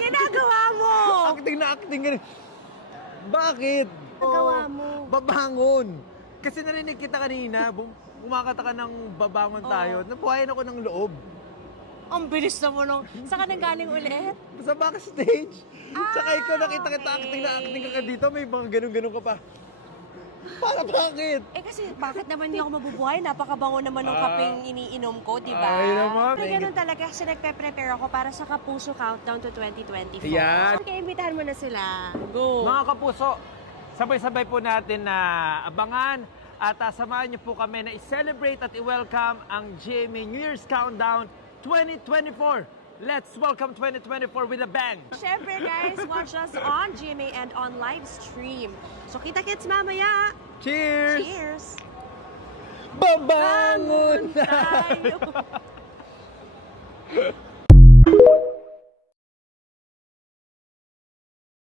Ginagawa mo! Acting na acting ka. Bakit? Ginagawa mo. Babangon. Kasi narinig kita kanina, kumakata ka ng babangon tayo. Nabuhayan ako ng loob. Ang bilis na mo nung... Saan ka nang galing ulit? Sa backstage. Tsaka ikaw nakita kita okay. acting na acting ka dito. May mga ganun-ganun ka pa. Para bakit? Kasi bakit naman hindi ako mabubuhay? Napakabango naman ng kapeng iniinom ko, di ba? Ay naman. Pero ganun talaga kasi nagpe-prepare ako para sa Kapuso Countdown to 2024. Yan. Okay, imbitahan mo na sila. Go! Mga kapuso, sabay-sabay po natin na abangan at samahan niyo po kami na i-celebrate at i-welcome ang GMA New Year's Countdown 2024. Let's welcome 2024 with a bang! Siyempre guys, watch us on GMA and on live stream. So kita-kits mamaya! Cheers! Cheers! Babangon tayo!